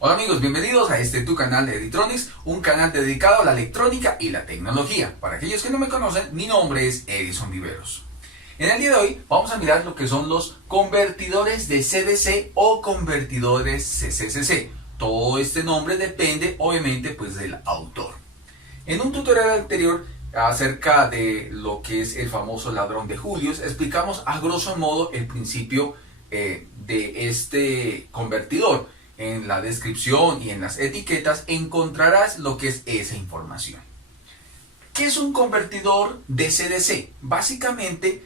Hola amigos, bienvenidos a tu canal de Editronics, un canal dedicado a la electrónica y la tecnología. Para aquellos que no me conocen, mi nombre es Edison Viveros. En el día de hoy vamos a mirar lo que son los convertidores de CDC o convertidores CCCC. Todo este nombre depende obviamente del autor. En un tutorial anterior acerca de lo que es el famoso ladrón de Julius, explicamos a grosso modo el principio de este convertidor. En la descripción y en las etiquetas encontrarás lo que es esa información. ¿Qué es un convertidor de CDC? Básicamente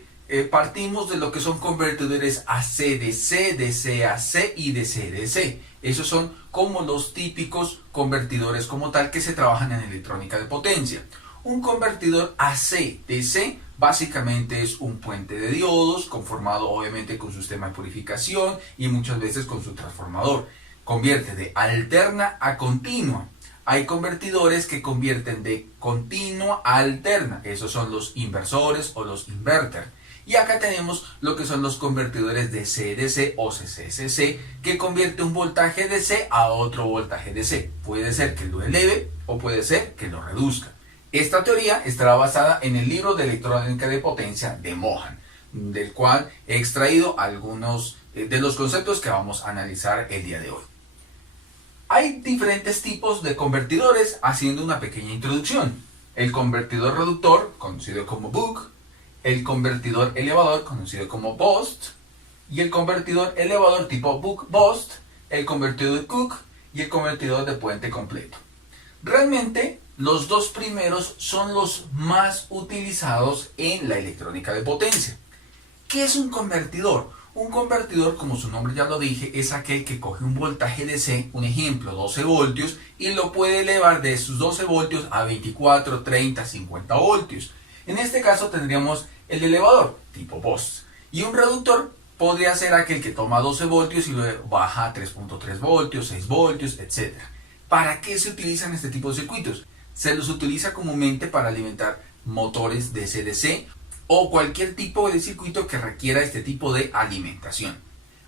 partimos de lo que son convertidores AC-DC, DC-AC y DC-DC. Esos son como los típicos convertidores como tal que se trabajan en electrónica de potencia. Un convertidor AC-DC básicamente es un puente de diodos conformado obviamente con su sistema de purificación y muchas veces con su transformador. Convierte de alterna a continua. Hay convertidores que convierten de continua a alterna. Esos son los inversores o los inverter. Y acá tenemos lo que son los convertidores de CDC o CCCC, que convierte un voltaje DC a otro voltaje DC. Puede ser que lo eleve o puede ser que lo reduzca. Esta teoría estará basada en el libro de electrónica de potencia de Mohan, del cual he extraído algunos de los conceptos que vamos a analizar el día de hoy. Hay diferentes tipos de convertidores, haciendo una pequeña introducción. El convertidor reductor, conocido como Buck, el convertidor elevador, conocido como Boost, y el convertidor elevador tipo Buck-Boost, el convertidor de Cook y el convertidor de puente completo. Realmente, los dos primeros son los más utilizados en la electrónica de potencia. ¿Qué es un convertidor? Un convertidor, como su nombre ya lo dije, es aquel que coge un voltaje DC, un ejemplo, 12 voltios, y lo puede elevar de sus 12 voltios a 24, 30, 50 voltios. En este caso tendríamos el elevador, tipo Boost. Y un reductor podría ser aquel que toma 12 voltios y lo baja a 3.3 voltios, 6 voltios, etc. ¿Para qué se utilizan este tipo de circuitos? Se los utiliza comúnmente para alimentar motores de CDC o cualquier tipo de circuito que requiera este tipo de alimentación.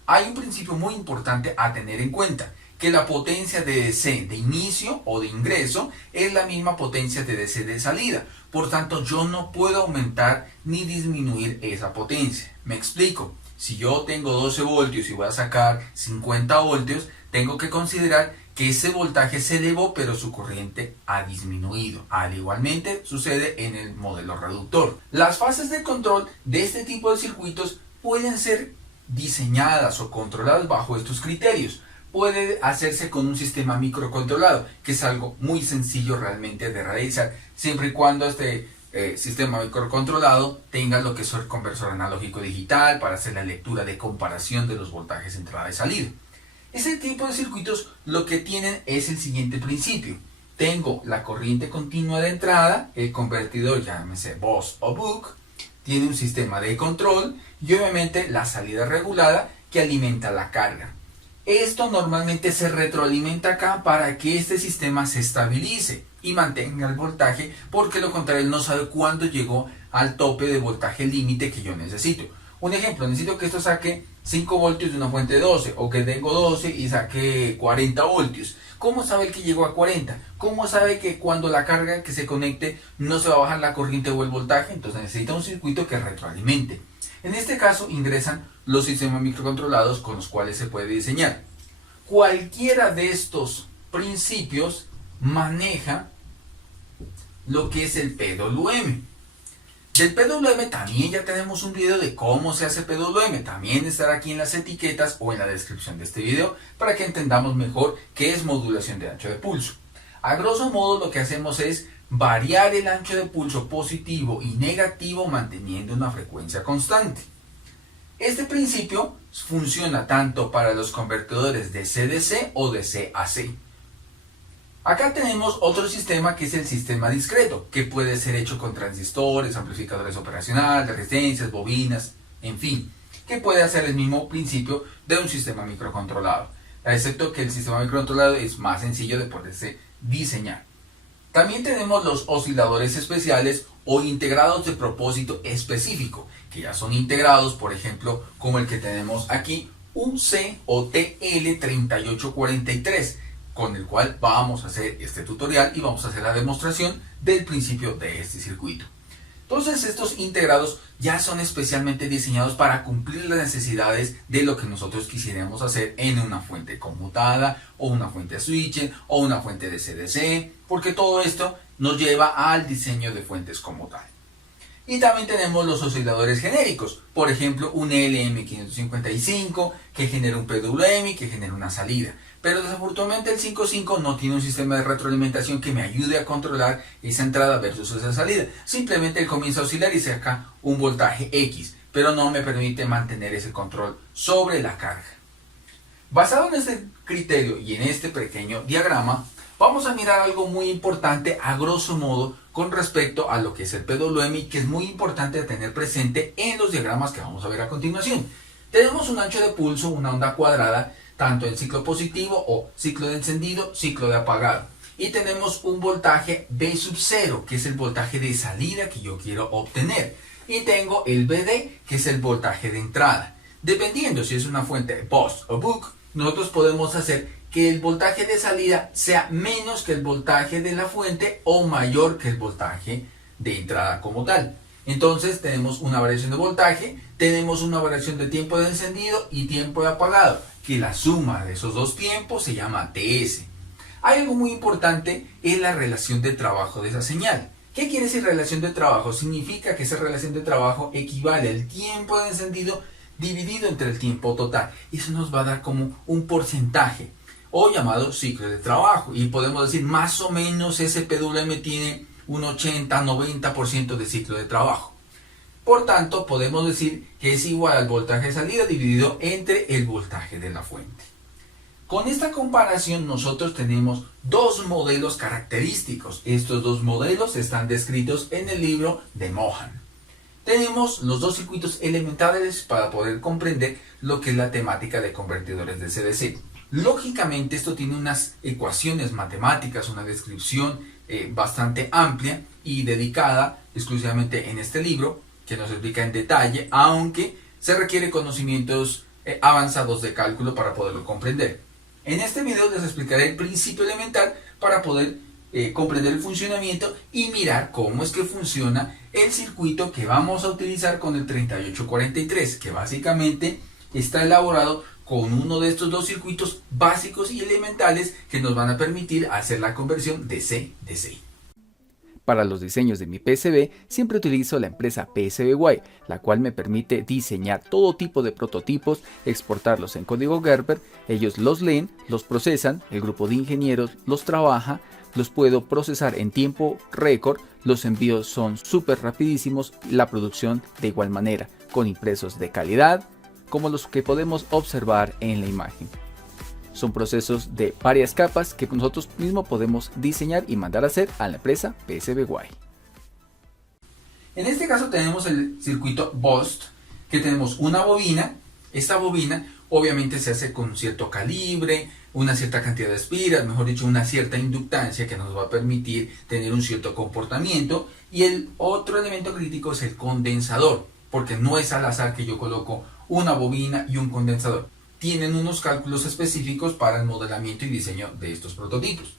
Hay un principio muy importante a tener en cuenta, que la potencia de DC de inicio o de ingreso es la misma potencia de DC de salida. Por tanto, yo no puedo aumentar ni disminuir esa potencia. Me explico. Si yo tengo 12 voltios y voy a sacar 50 voltios, tengo que considerar que ese voltaje se elevó, pero su corriente ha disminuido. Al igualmente sucede en el modelo reductor. Las fases de control de este tipo de circuitos pueden ser diseñadas o controladas bajo estos criterios. Puede hacerse con un sistema microcontrolado, que es algo muy sencillo realmente de realizar, siempre y cuando este sistema microcontrolado tenga lo que es el conversor analógico digital para hacer la lectura de comparación de los voltajes entrada y salida. Ese tipo de circuitos lo que tienen es el siguiente principio. Tengo la corriente continua de entrada, el convertidor, llámese Boost o Buck, tiene un sistema de control y obviamente la salida regulada que alimenta la carga. Esto normalmente se retroalimenta acá para que este sistema se estabilice y mantenga el voltaje, porque lo contrario él no sabe cuándo llegó al tope de voltaje límite que yo necesito. Un ejemplo, necesito que esto saque 5 voltios de una fuente de 12, o que tengo 12 y saque 40 voltios. ¿Cómo sabe el que llegó a 40? ¿Cómo sabe que cuando la carga que se conecte no se va a bajar la corriente o el voltaje? Entonces necesita un circuito que retroalimente. En este caso ingresan los sistemas microcontrolados con los cuales se puede diseñar. Cualquiera de estos principios maneja lo que es el PWM. Del PWM también ya tenemos un video de cómo se hace PWM. También estará aquí en las etiquetas o en la descripción de este video para que entendamos mejor qué es modulación de ancho de pulso. A grosso modo lo que hacemos es variar el ancho de pulso positivo y negativo manteniendo una frecuencia constante. Este principio funciona tanto para los convertidores de CDC o de CAC. Acá tenemos otro sistema que es el sistema discreto, que puede ser hecho con transistores, amplificadores operacionales, resistencias, bobinas, en fin, que puede hacer el mismo principio de un sistema microcontrolado, excepto que el sistema microcontrolado es más sencillo de poderse diseñar. También tenemos los osciladores especiales o integrados de propósito específico, que ya son integrados, por ejemplo, como el que tenemos aquí, un C o TL3843, con el cual vamos a hacer este tutorial y vamos a hacer la demostración del principio de este circuito. Entonces estos integrados ya son especialmente diseñados para cumplir las necesidades de lo que nosotros quisiéramos hacer en una fuente conmutada o una fuente switcher o una fuente de CDC, porque todo esto nos lleva al diseño de fuentes como tal. Y también tenemos los osciladores genéricos, por ejemplo un LM555 que genera un PWM que genera una salida. Pero desafortunadamente el 5.5 no tiene un sistema de retroalimentación que me ayude a controlar esa entrada versus esa salida. Simplemente él comienza a oscilar y saca un voltaje X, pero no me permite mantener ese control sobre la carga. Basado en este criterio y en este pequeño diagrama, vamos a mirar algo muy importante a grosso modo con respecto a lo que es el PWM, que es muy importante tener presente en los diagramas que vamos a ver a continuación. Tenemos un ancho de pulso, una onda cuadrada, tanto en ciclo positivo o ciclo de encendido, ciclo de apagado. Y tenemos un voltaje V sub 0, que es el voltaje de salida que yo quiero obtener. Y tengo el VD, que es el voltaje de entrada. Dependiendo si es una fuente bus o buck, nosotros podemos hacer que el voltaje de salida sea menos que el voltaje de la fuente o mayor que el voltaje de entrada como tal. Entonces tenemos una variación de voltaje, tenemos una variación de tiempo de encendido y tiempo de apagado, que la suma de esos dos tiempos se llama TS. Hay algo muy importante en la relación de trabajo de esa señal. ¿Qué quiere decir relación de trabajo? Significa que esa relación de trabajo equivale al tiempo de encendido dividido entre el tiempo total. Eso nos va a dar como un porcentaje o llamado ciclo de trabajo. Y podemos decir más o menos ese PWM tiene un 80-90% de ciclo de trabajo. Por tanto, podemos decir que es igual al voltaje de salida dividido entre el voltaje de la fuente. Con esta comparación nosotros tenemos dos modelos característicos. Estos dos modelos están descritos en el libro de Mohan. Tenemos los dos circuitos elementales para poder comprender lo que es la temática de convertidores de CDC. Lógicamente esto tiene unas ecuaciones matemáticas, una descripción bastante amplia y dedicada exclusivamente en este libro, que nos explica en detalle, aunque se requiere conocimientos avanzados de cálculo para poderlo comprender. En este video les explicaré el principio elemental para poder comprender el funcionamiento y mirar cómo es que funciona el circuito que vamos a utilizar con el 3843, que básicamente está elaborado con uno de estos dos circuitos básicos y elementales que nos van a permitir hacer la conversión de C-DC. Para los diseños de mi PCB siempre utilizo la empresa PCBWay, la cual me permite diseñar todo tipo de prototipos, exportarlos en código Gerber, ellos los leen, los procesan, el grupo de ingenieros los trabaja, los puedo procesar en tiempo récord, los envíos son súper rapidísimos, la producción de igual manera, con impresos de calidad, como los que podemos observar en la imagen. Son procesos de varias capas que nosotros mismos podemos diseñar y mandar a hacer a la empresa PCBWay. En este caso tenemos el circuito BOST, que tenemos una bobina. Esta bobina obviamente se hace con un cierto calibre, una cierta cantidad de espiras, mejor dicho, una cierta inductancia que nos va a permitir tener un cierto comportamiento. Y el otro elemento crítico es el condensador, porque no es al azar que yo coloco una bobina y un condensador. Tienen unos cálculos específicos para el modelamiento y diseño de estos prototipos.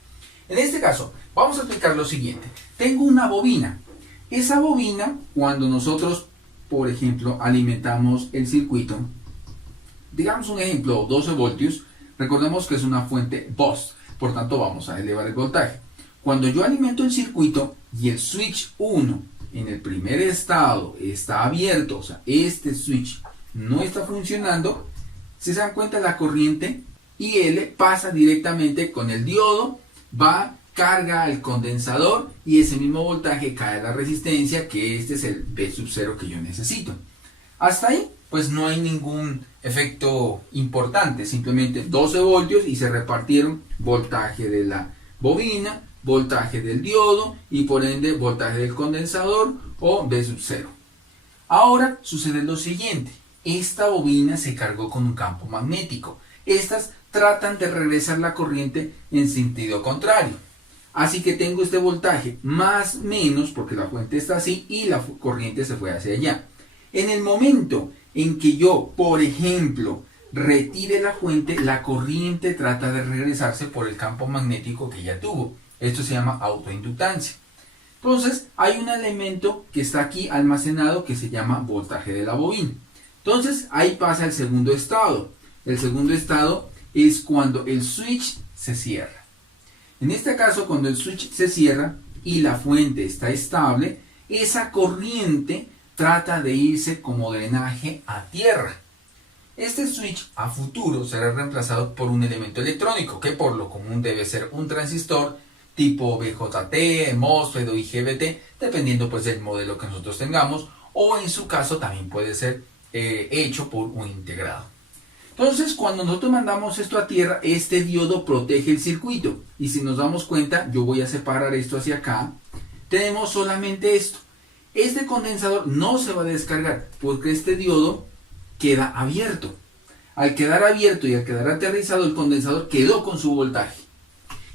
En este caso, vamos a explicar lo siguiente. Tengo una bobina. Esa bobina, cuando nosotros, por ejemplo, alimentamos el circuito, digamos un ejemplo, 12 voltios, recordemos que es una fuente BOST, por tanto vamos a elevar el voltaje. Cuando yo alimento el circuito y el switch 1 en el primer estado está abierto, o sea, este switch no está funcionando, si se dan cuenta, la corriente IL pasa directamente con el diodo, va, carga al condensador y ese mismo voltaje cae a la resistencia, que este es el V sub 0 que yo necesito. Hasta ahí pues no hay ningún efecto importante, simplemente 12 voltios y se repartieron voltaje de la bobina, voltaje del diodo y por ende voltaje del condensador o V sub 0. Ahora sucede lo siguiente. Esta bobina se cargó con un campo magnético. Estas tratan de regresar la corriente en sentido contrario. Así que tengo este voltaje más menos porque la fuente está así y la corriente se fue hacia allá. En el momento en que yo, por ejemplo, retire la fuente, la corriente trata de regresarse por el campo magnético que ya tuvo. Esto se llama autoinductancia. Entonces, hay un elemento que está aquí almacenado que se llama voltaje de la bobina. Entonces, ahí pasa el segundo estado. El segundo estado es cuando el switch se cierra. En este caso, cuando el switch se cierra y la fuente está estable, esa corriente trata de irse como drenaje a tierra. Este switch a futuro será reemplazado por un elemento electrónico que por lo común debe ser un transistor tipo BJT, MOSFET o IGBT, dependiendo pues del modelo que nosotros tengamos, o en su caso también puede ser hecho por un integrado. Entonces, cuando nosotros mandamos esto a tierra, este diodo protege el circuito. Y si nos damos cuenta, yo voy a separar esto hacia acá. Tenemos solamente esto. Este condensador no se va a descargar porque este diodo queda abierto. Al quedar abierto y al quedar aterrizado, el condensador quedó con su voltaje.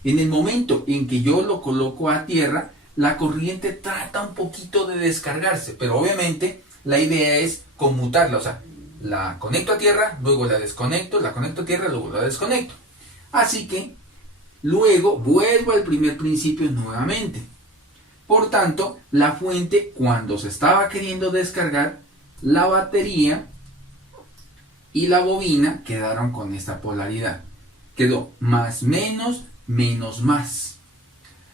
En el momento en que yo lo coloco a tierra, la corriente trata un poquito de descargarse, pero obviamente la idea es conmutarla, o sea, la conecto a tierra, luego la desconecto, la conecto a tierra, luego la desconecto. Así que luego vuelvo al primer principio nuevamente. Por tanto, la fuente, cuando se estaba queriendo descargar, la batería y la bobina quedaron con esta polaridad. Quedó más menos, menos más.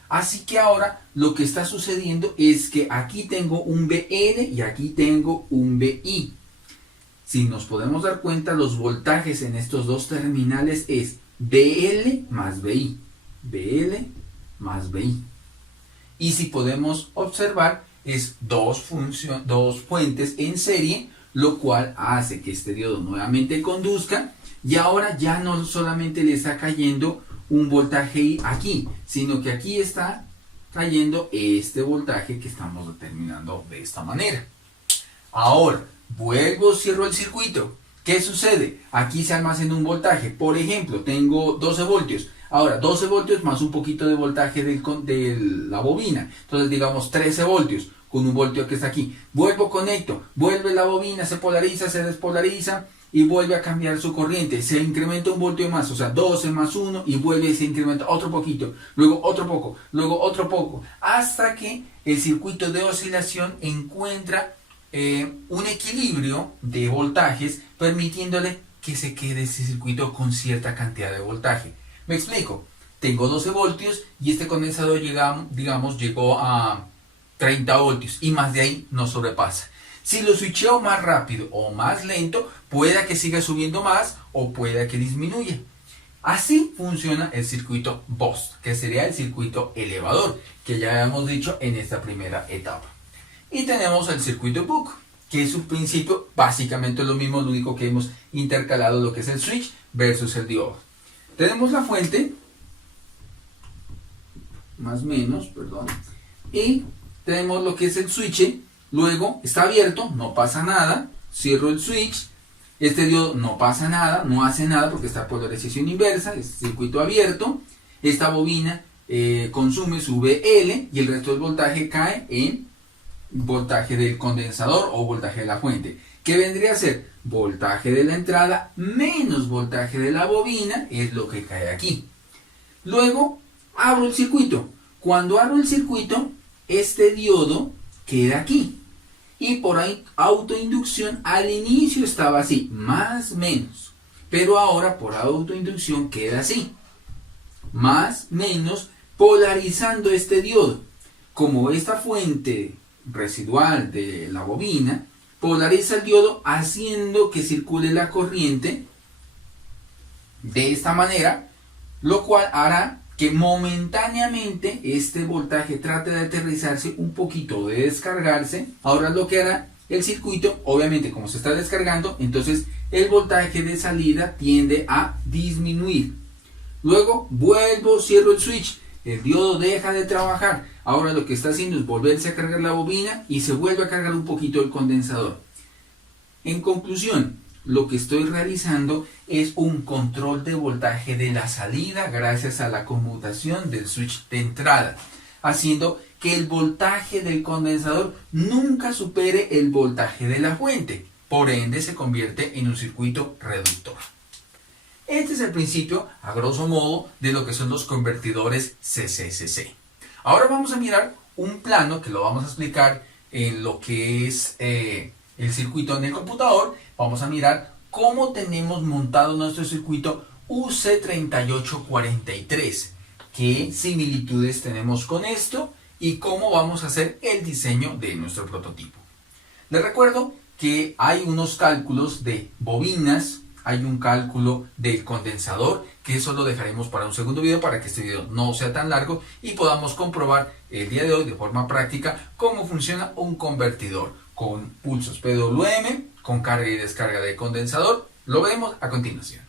Así que ahora lo que está sucediendo es que aquí tengo un BL y aquí tengo un BI. Si nos podemos dar cuenta, los voltajes en estos dos terminales es BL más BI. BL más BI. Y si podemos observar, es dos fuentes en serie, lo cual hace que este diodo nuevamente conduzca. Y ahora ya no solamente le está cayendo un voltaje I aquí, sino que aquí está cayendo este voltaje que estamos determinando de esta manera. Ahora, vuelvo, cierro el circuito. ¿Qué sucede? Aquí se almacena un voltaje. Por ejemplo, tengo 12 voltios. Ahora, 12 voltios más un poquito de voltaje de la bobina. Entonces, digamos 13 voltios con un voltio que está aquí. Vuelvo, conecto. Vuelve la bobina, se polariza, se despolariza y vuelve a cambiar su corriente. Se incrementa un voltio más, o sea, 12 más 1 y vuelve y se incrementa otro poquito. Luego otro poco, luego otro poco. Hasta que el circuito de oscilación encuentra un equilibrio de voltajes, permitiéndole que se quede ese circuito con cierta cantidad de voltaje. Me explico. Tengo 12 voltios y este condensador llegó a 30 voltios y más de ahí no sobrepasa. Si lo switcheo más rápido o más lento, pueda que siga subiendo más o pueda que disminuya. Así funciona el circuito BOST, que sería el circuito elevador, que ya hemos dicho en esta primera etapa. Y tenemos el circuito Buck, que es un principio básicamente lo mismo, lo único que hemos intercalado lo que es el switch versus el diodo. Tenemos la fuente, más o menos, perdón, y tenemos lo que es el switch. Luego está abierto, no pasa nada, cierro el switch, este diodo no pasa nada, no hace nada porque está polarización inversa, es circuito abierto. Esta bobina consume su BL y el resto del voltaje cae en voltaje del condensador o voltaje de la fuente, que vendría a ser voltaje de la entrada menos voltaje de la bobina, es lo que cae aquí. Luego abro el circuito. Cuando abro el circuito, este diodo queda aquí y por ahí autoinducción al inicio estaba así, más menos, pero ahora por autoinducción queda así, más menos, polarizando este diodo. Como esta fuente residual de la bobina polariza el diodo, haciendo que circule la corriente de esta manera, lo cual hará que momentáneamente este voltaje trate de aterrizarse un poquito, de descargarse. Ahora lo que hará el circuito, obviamente como se está descargando, entonces el voltaje de salida tiende a disminuir. Luego vuelvo, cierro el switch, el diodo deja de trabajar. Ahora lo que está haciendo es volverse a cargar la bobina y se vuelve a cargar un poquito el condensador. En conclusión, lo que estoy realizando es un control de voltaje de la salida gracias a la conmutación del switch de entrada, haciendo que el voltaje del condensador nunca supere el voltaje de la fuente. Por ende, se convierte en un circuito reductor. Este es el principio, a grosso modo, de lo que son los convertidores CCCC. Ahora vamos a mirar un plano que lo vamos a explicar en lo que es el circuito en el computador. Vamos a mirar cómo tenemos montado nuestro circuito UC3843. ¿Qué similitudes tenemos con esto? Y cómo vamos a hacer el diseño de nuestro prototipo. Les recuerdo que hay unos cálculos de bobinas, hay un cálculo del condensador, que eso lo dejaremos para un segundo video para que este video no sea tan largo y podamos comprobar el día de hoy de forma práctica cómo funciona un convertidor con pulsos PWM, con carga y descarga de condensador. Lo veremos a continuación.